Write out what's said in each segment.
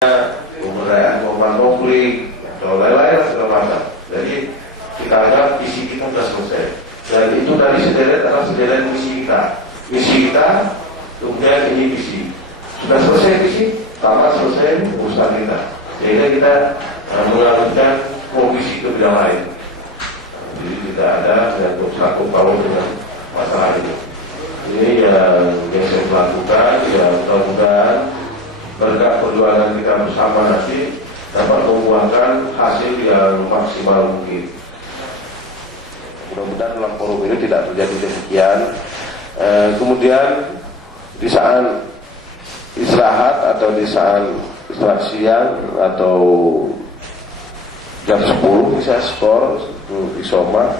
pemberdayaan korban konflik atau lain-lain segala macam. Jadi kita anggap visi kita sudah selesai. Dan itu tadi sederet adalah sederet misi kita. Misi kita, kemudian ini visi. Sudah selesai visi, tamat selesai urusan kita. Sehingga kita mengajukan komisi ke bidang lain. Jadi tidak ada yang sangkut paut dengan masalah ini. Ini yang saya lakukan, ya mudah-mudahan berkat perjuangan kita bersama nanti dapat membuahkan hasil yang maksimal mungkin. Mudah-mudahan dalam forum ini tidak terjadi demikian. Kemudian di saat istirahat atau di saat istirahat siang atau jam 10 bisa skor di Soma.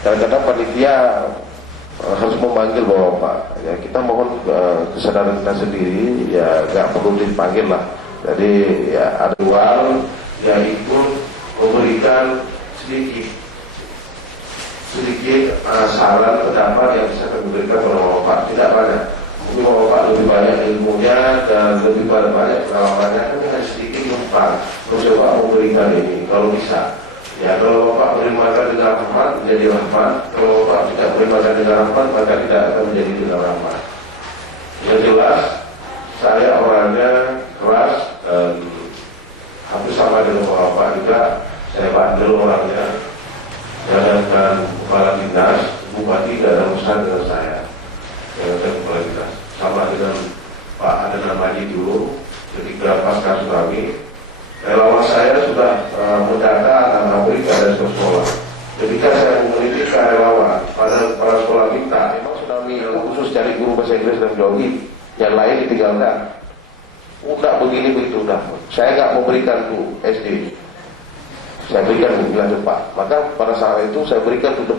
Kadang-kadang panitia harus memanggil bapak-bapak. Ya, kita mohon kesadaran kita sendiri, ya nggak perlu dipanggil lah. Jadi ya ada uang yang ikut memberikan sedikit saran pendapat yang bisa kami berikan kepada bapak. Tidak banyak. Mungkin bapak lebih banyak ilmunya dan lebih banyak pengalamannya. Kami hanya sedikit numpang mencoba memberikan ini kalau bisa. Ya, kalau bapak beri makan dengan rahmat menjadi rahmat. Kalau bapak tidak beri makan dengan rahmat maka tidak akan menjadi dengan rahmat. Yang jelas saya orangnya keras dan hampir sama dengan bapak juga. Saya bandel orangnya. Jangankan kepala dinas, bupati tidak ada urusan dengan saya. Jangankan kepala dinas. Sama dengan Pak Adnan Maji dulu ketika pasca tsunami. Relawan saya sudah mendata anak-anak Afrika dari sekolah. Ketika saya meneliti relawan pada kepala sekolah minta, memang tsunami khusus cari guru bahasa Inggris dan biologi, yang lain ditinggalkan. Udah begini begitu udah. Saya nggak memberikan tuh SD. Saya berikan bulan depan. Maka pada saat itu saya berikan tuh